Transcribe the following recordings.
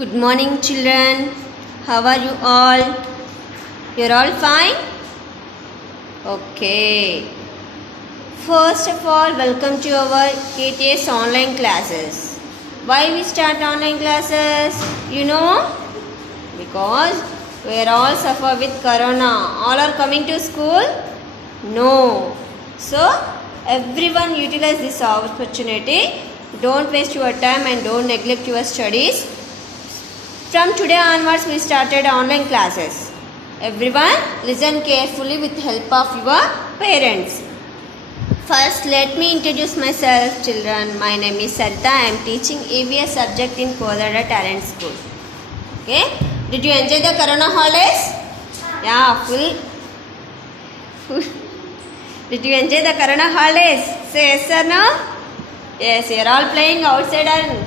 Good morning, children. How are you all? You're all fine? Okay. First of all, welcome to our KTS online classes. Why we start online classes? You know? Because we are all suffer with corona. All are coming to school? No. So, everyone utilize this opportunity. Don't waste your time and don't neglect your studies. From today onwards, we started online classes. Everyone, listen carefully with help of your parents. First, let me introduce myself, children. My name is Sarita. I am teaching EVS subject in Kozada Talent School. Okay? Did you enjoy the Corona holidays? Yeah, full. Did you enjoy the Corona holidays? Say yes or no? Yes, you are all playing outside and...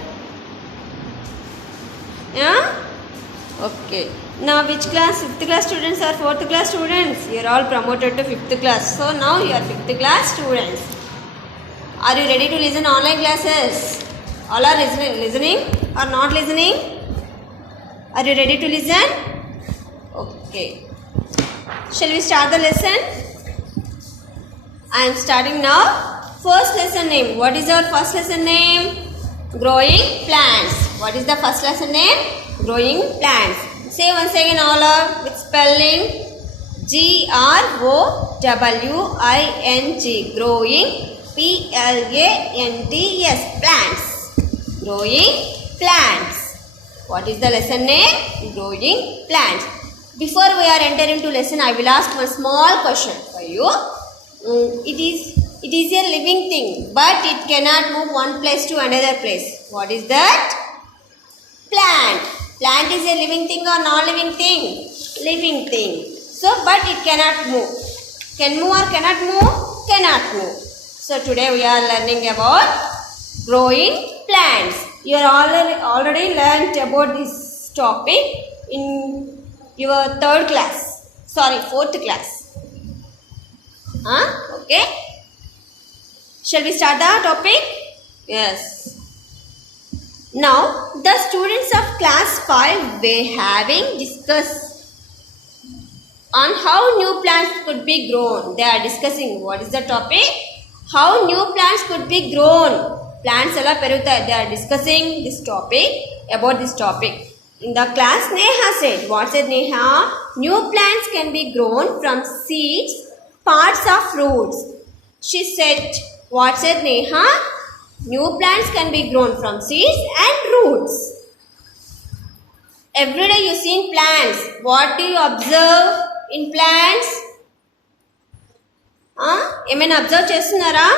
Yeah? Okay. Now which class? 5th class students or 4th class students? You are all promoted to 5th class. So now you are 5th class students. Are you ready to listen online classes? All are listening or not listening? Are you ready to listen? Okay. Shall we start the lesson? I am starting now. First lesson name. What is our first lesson name? Growing plants. What is the first lesson name? Growing plants. Say once again all are with spelling G-R-O-W-I-N-G. Growing P-L-A-N-T-S. Plants. Growing plants. What is the lesson name? Growing plants. Before we are entering into lesson, I will ask one small question for you. It is a living thing, but it cannot move one place to another place. What is that? Plant. Plant is a living thing or non-living thing? Living thing. So, but it cannot move. Can move or cannot move? Cannot move. So, today we are learning about growing plants. You are already learned about this topic in your 3rd class. Sorry, 4th class. Okay. Shall we start the topic? Yes. Now, the students of class 5 were having discussed on how new plants could be grown. They are discussing what is the topic? How new plants could be grown. Plants alla perutai. They are discussing this topic, about this topic. In the class, Neha said, what said Neha? New plants can be grown from seeds, parts of roots. She said, what said Neha? New plants can be grown from seeds and roots. Every day you see plants. What do you observe in plants? Emana observe chestunnara?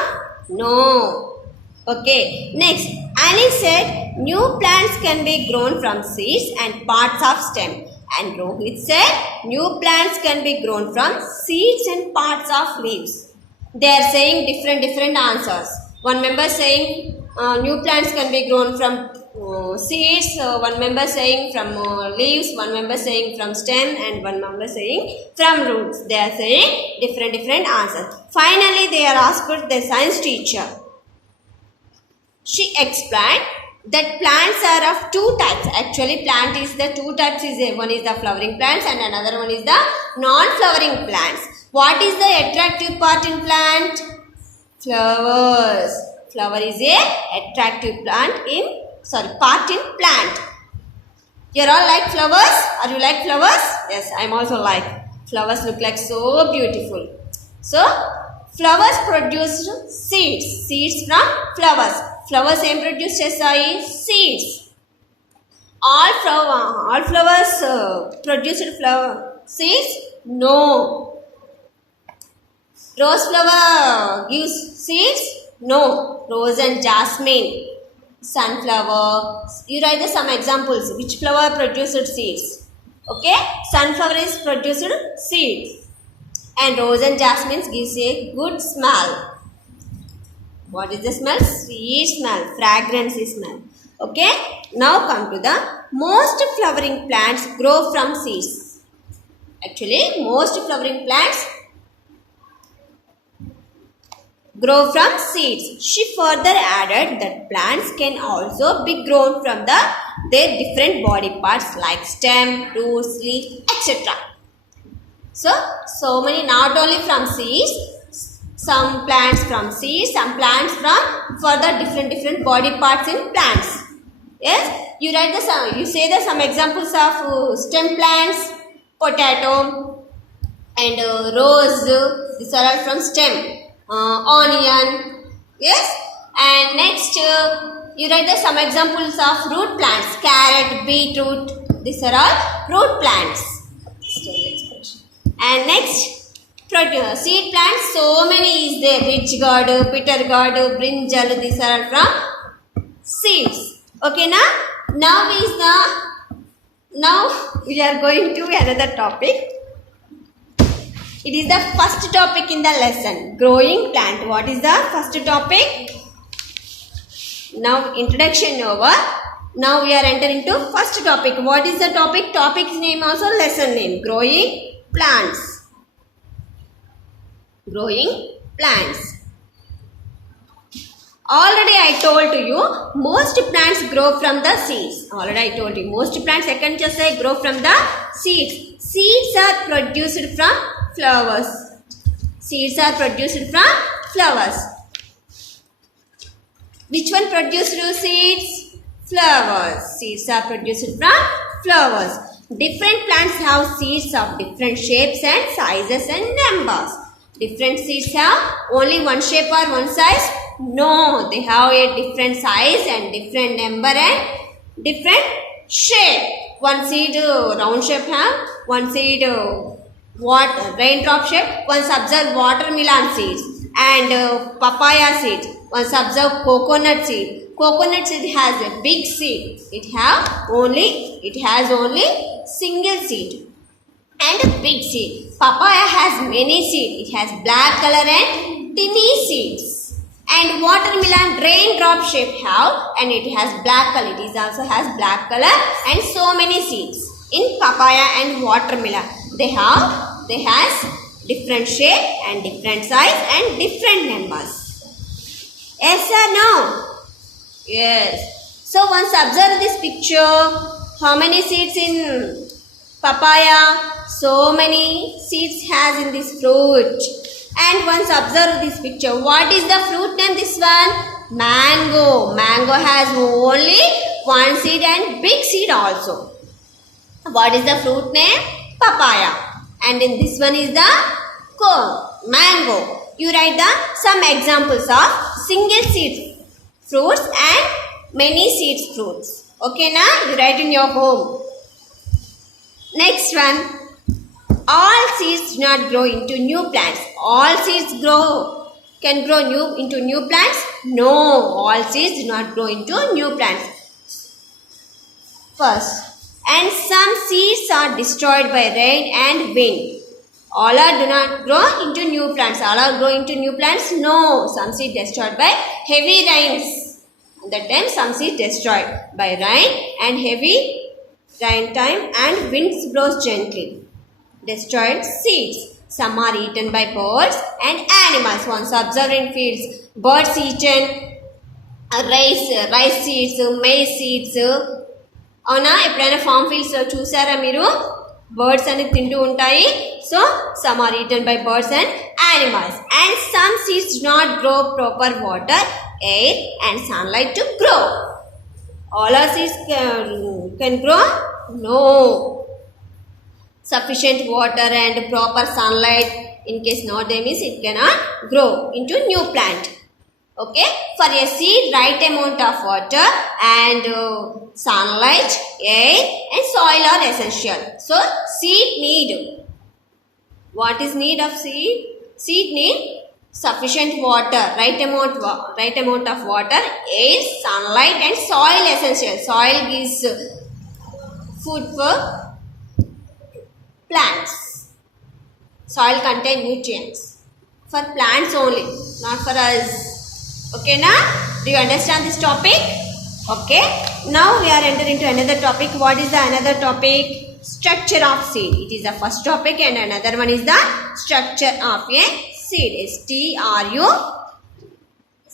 No. Okay. Next, Annie said new plants can be grown from seeds and parts of stem. And Rohit said new plants can be grown from seeds and parts of leaves. They are saying different answers. One member saying new plants can be grown from seeds, one member saying from leaves, one member saying from stem, and one member saying from roots. They are saying different answers. Finally, they are asked the science teacher. She explained that plants are of 2 types. Actually, plant is the 2 types. One is the flowering plants and another one is the non-flowering plants. What is the attractive part in plant? Flowers. Flower is a attractive part in plant. You all like flowers? Are you like flowers? Yes, I am also like. Flowers look like so beautiful. So, flowers produce seeds. Seeds from flowers. Flowers aim produce seeds. All flowers produced seeds? No. Rose flower gives seeds? No. Rose and jasmine. Sunflower. You write some examples. Which flower produced seeds? Okay. Sunflower is produced seeds. And rose and jasmine gives a good smell. What is the smell? Sweet smell. Fragrance smell. Okay. Now come to the most flowering plants grow from seeds. Actually, most flowering plants grow from seeds. She further added that plants can also be grown from the their different body parts like stem, roots, leaves, etc. So many, not only from seeds, some plants from seeds, some plants from further different body parts in plants. Yes, you write you say the some examples of stem plants, potato and rose. These are all from stem. Onion. Yes, and next you write the some examples of root plants, carrot, beetroot. These are all root plants. And next, seed plants, so many is there. Ridge gourd, bitter gourd, brinjal. These are all from seeds. Okay, now we are going to another topic. It is the first topic in the lesson, growing plant. What is the first topic? Now introduction over. Now we are entering into first topic. What is the topic? Topic's name also lesson name. Growing plants. Growing plants. Already I told to you, most plants grow from the seeds. Already I told you, most plants, I can just say, grow from the seeds. Seeds are produced from flowers. Seeds are produced from flowers. Which one produced seeds? Flowers. Seeds are produced from flowers. Different plants have seeds of different shapes and sizes and numbers. Different seeds have only one shape or one size? No, they have a different size and different number and different shape. One seed round shape have, one seed raindrop shape, one observe watermelon seeds and papaya seeds. One observe coconut seed. Coconut seed has a big seed. It has only single seed and a big seed. Papaya has many seeds. It has black color and tiny seeds. And watermelon raindrop shape have, and it has black color. It also has black color and so many seeds. In papaya and watermelon, they has different shape and different size and different numbers. Yes or no? Yes. So once observe this picture. How many seeds in papaya? So many seeds has in this fruit. And once observe this picture. What is the fruit name? This one? Mango. Mango has only one seed and big seed also. What is the fruit name? Papaya. And in this one is the mango. You write some examples of single seed fruits and many seeds fruits. Okay, now you write in your home. Next one. All seeds do not grow into new plants. All seeds can grow into new plants? No, all seeds do not grow into new plants. First, and some seeds are destroyed by rain and wind. All do not grow into new plants. All are growing into new plants? No, some seeds destroyed by heavy rains. At that time, some seeds destroyed by rain and heavy rain time and winds blows gently. Destroyed seeds. Some are eaten by birds and animals. Once observed in fields, birds eaten rice seeds, maize seeds. అవునా ఎప్పుడైనా form fields చూసారా మీరు? Birds అనేది తింటూ ఉంటాయి. So some are eaten by birds and animals. And some seeds do not grow proper water, air and sunlight to grow. All our seeds can grow? No. Sufficient water and proper sunlight, in case not there means it cannot grow into new plant. Okay, for a seed, right amount of water and sunlight, air and soil are essential. So seed need, what is need of seed? Seed need sufficient water, right amount of water, air, sunlight and soil essential. Soil gives food for plants. Soil contain nutrients for plants only, not for us. Okay, now do you understand this topic? Okay, now we are entering into another topic. What is the another topic? Structure of seed. It is the first topic and another one is the structure of a seed.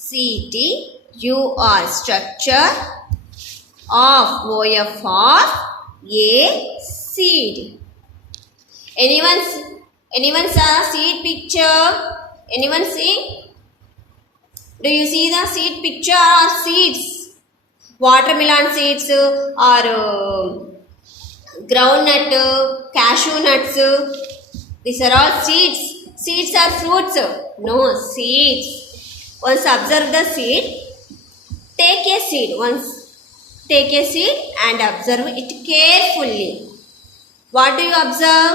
STRUCTUR. Structure OF of a seed. Anyone saw seed picture? Anyone see? Do you see the seed picture or seeds? Watermelon seeds or groundnut, cashew nuts. These are all seeds. Seeds are fruits. No, seeds. Once observe the seed. Take a seed. Once take a seed and observe it carefully. What do you observe?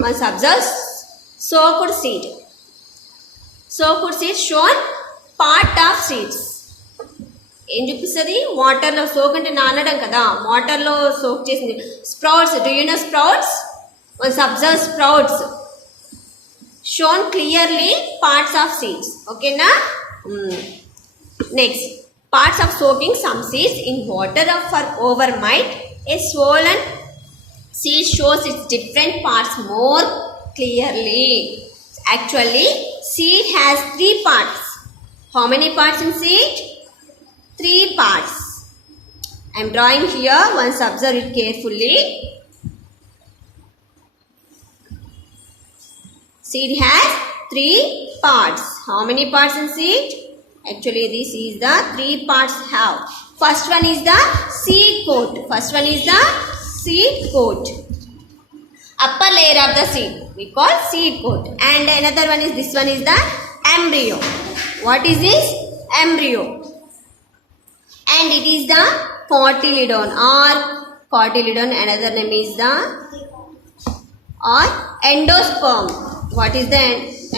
Once observe soaked seed. Soaked seed shown part of seeds. ఏం చూపిస్తుంది వాటర్లో soak అంటే నానడం కదా వాటర్లో soak చేసింది sprouts do you know sprouts once observe sprouts shown clearly parts of seeds ఓకేనా next parts of soaking some seeds in water for overnight a swollen seed shows its different parts more clearly. Actually seed has 3 parts. How many parts in seed? 3 parts. I am drawing here. Once observe it carefully. Seed has 3 parts. How many parts in seed? Actually this is the 3 parts have. First one is the seed coat. First one is the seed coat. Upper layer of the seed we call seed coat. And another one is this one is the embryo. What is this? Embryo. And it is the cotyledon or cotyledon. Another name is the or endosperm. What is the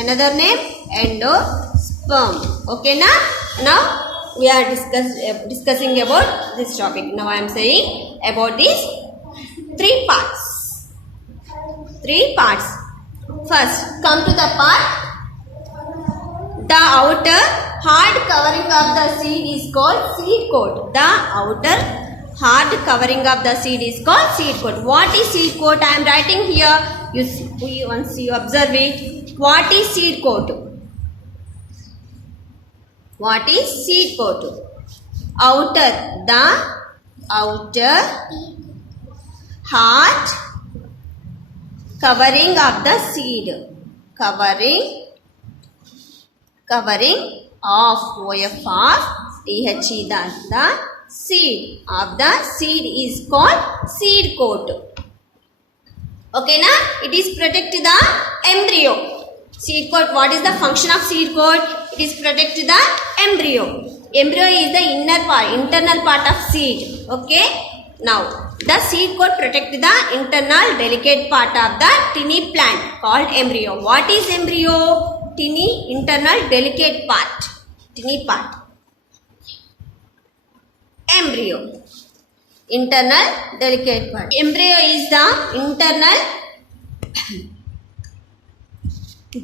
another name? Endosperm. Okay now we are discussing about this topic. Now I am saying about these 3 parts. 3 parts. First come to the part. The outer hard covering of the seed is called seed coat. The outer hard covering of the seed is called seed coat. What is seed coat? I am writing here. You see, once you observe it. What is seed coat? What is seed coat? Outer, the outer hard covering of the seed. Covering of OF of THE the seed of the seed is called seed coat. Okay na? It is protect the embryo. Seed coat, what is the function of seed coat? It is protect the embryo. Embryo is the internal part of seed. Okay? Now, the seed coat protect the internal delicate part of the tiny plant called embryo. What is embryo? Tiny internal delicate part. Tiny part. Embryo. Internal delicate part. Embryo is the internal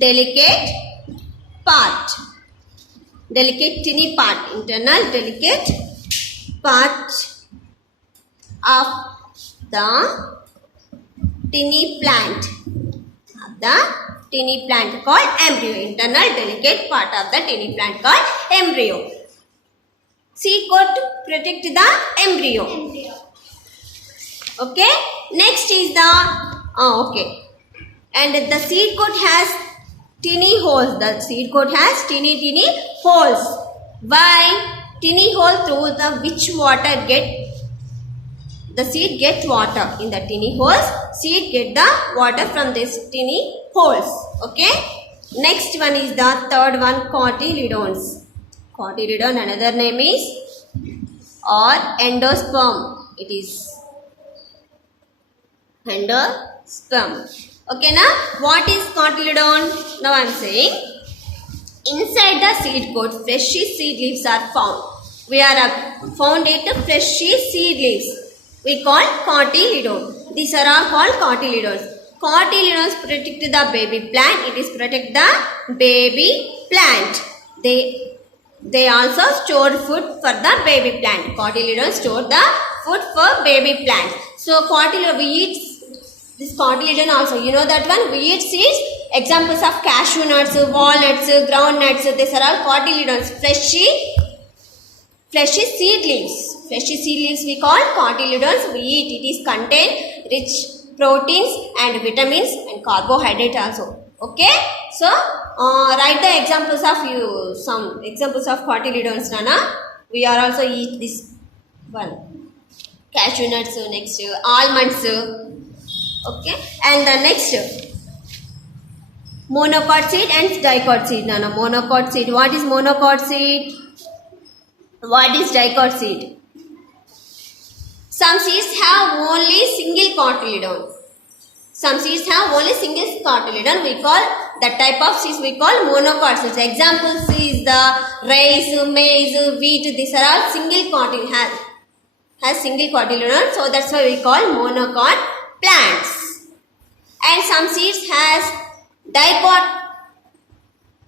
delicate part. Delicate tiny part. Internal delicate part of the tiny plant. Of the tiny plant called embryo. Internal delicate part of the tiny plant called embryo. Seed coat protect the embryo. Okay. Next is the okay. And the seed coat has tiny holes. The seed coat has tiny holes. Why? Tiny hole through the which water the seed get water. In the tiny holes, seed get the water from this tiny holes. Okay. Next one is the third one, cotyledons. Cotyledon, another name is or endosperm. It is endosperm. Okay now, what is cotyledon? Now I am saying inside the seed coat, fleshy seed leaves are found. We are found it fleshy seed leaves. We call cotyledon. These are all called cotyledons. Cotyledons protect the baby plant. It is protect the baby plant. They also store food for the baby plant. Cotyledons store the food for baby plant. So cotyledon we eat this cotyledon also. You know that one? We eat seeds. Examples of cashew nuts, walnuts, groundnuts. These are all cotyledons. Fleshy seedlings. Fleshy seedlings we call cotyledons. We eat. It is contain rich proteins and vitamins and carbohydrate also. Okay. So write the examples of some examples of cotyledons, Nana. We are also eat this one. Cashew nuts next. Almonds. Okay. And the next. Monocot seed and dicot seed, Nana. Monocot seed. What is monocot seed? What is dicot seed? Some seeds have only single cotyledon. Some seeds have only single cotyledon. We call that type of seeds we call monocot seeds. Examples is the rice, maize, wheat. These are all single cotyledon. Has single cotyledon. So that's why we call monocot plants. And some seeds has dicot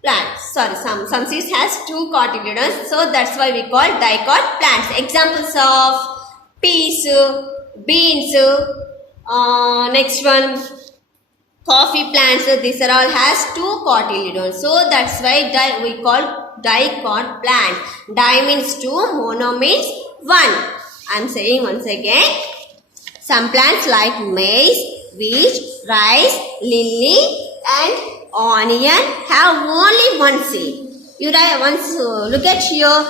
plants. Sorry, some seeds has two cotyledons. So that's why we call dicot plants. Examples of peas, beans, next one coffee plants. These are all has two cotyledons. So that's why we call dicot plant. Di means two, mono means one. I am saying once again. Some plants like maize, wheat, rice, lily and onion have only one seed. You write once. Look at here.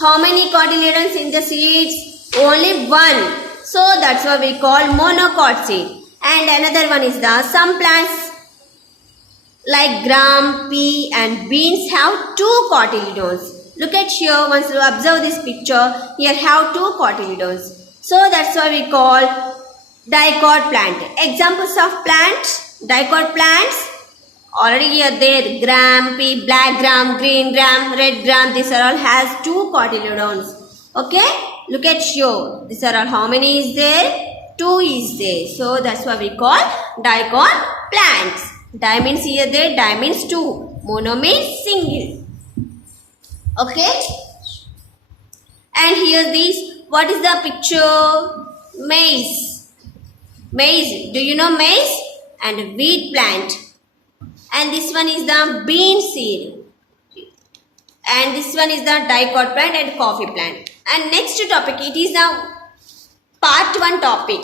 How many cotyledons in the seeds? Only one. So that's why we call monocot seed. And another one is the some plants like gram, pea and beans have two cotyledons. Look at here. Once you observe this picture, here have two cotyledons. So that's why we call dicot plant. Examples of plants, dicot plants. Already here there, gram, pea, black gram, green gram, red gram. These are all has two cotyledons. Okay. Look at here. These are all how many is there? Two is there. So that's why we call dicot plants. Di means here there, di means two. Mono means single. Okay. And here this, what is the picture? Maize. Maize. Do you know maize? And wheat plant. And this one is the bean seed. And this one is the dicot plant and coffee plant. And next topic, it is the part 1 topic.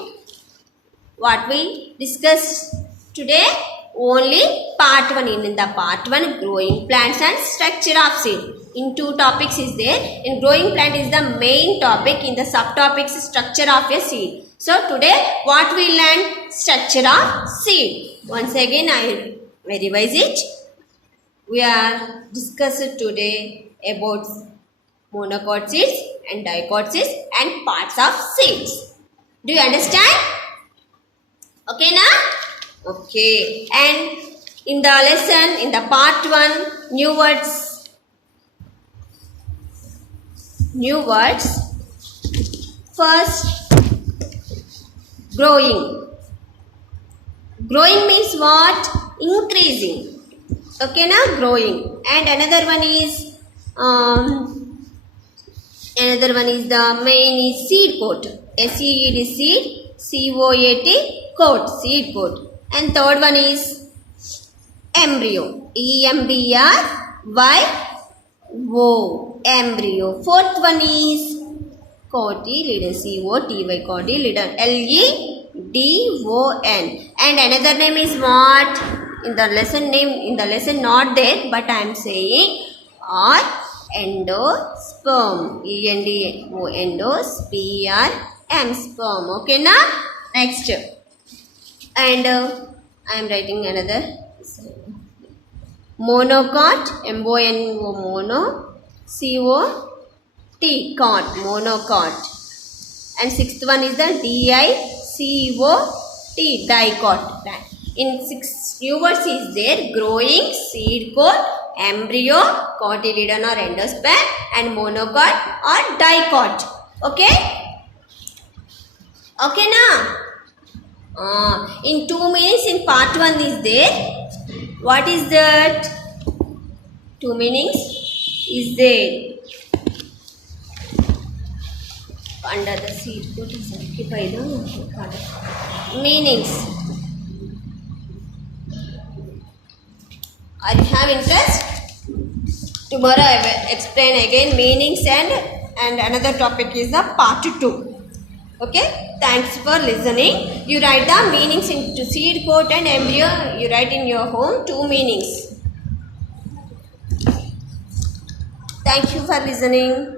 What we discussed today? Only part 1. In the part 1, growing plants and structure of seed. In 2 topics is there. In growing plant is the main topic. In the subtopics, structure of a seed. So today, what we learned? Structure of seed. Once again, I revise it. We are discussing today about monocot seeds and dicot seeds and parts of seeds. Do you understand? Okay, now? Okay. And in the lesson, in the part 1, new words. New words. First, growing. Growing means what? Increasing. Okay, now growing. And another one is the main is seed coat. SEED seed, COAT coat, seed coat. And third one is embryo. EMBRYO, embryo. Fourth one is cotyledon, COTY, cotyledon, LEDON. And another name is what? In the lesson name, in the lesson not there, but I am saying or endosperm. ENDO, SPERM, sperm. Okay, now next. And I am writing another monocot, MONO, mono, COT, cot, monocot. And sixth one is the DICOT, dicot plant. In 6 new words is there: growing, seed coat, embryo, cotyledon or endosperm, and monocot or dicot. Okay? Okay, now? In 2 meanings in part 1 is there. What is that? 2 meanings is there. Under the seed coat is occupied. Meanings. Are you have interest? Tomorrow I will explain again meanings and and another topic is the part 2. Okay, thanks for listening. You write the meanings into seed, coat and embryo. You write in your home 2 meanings. Thank you for listening.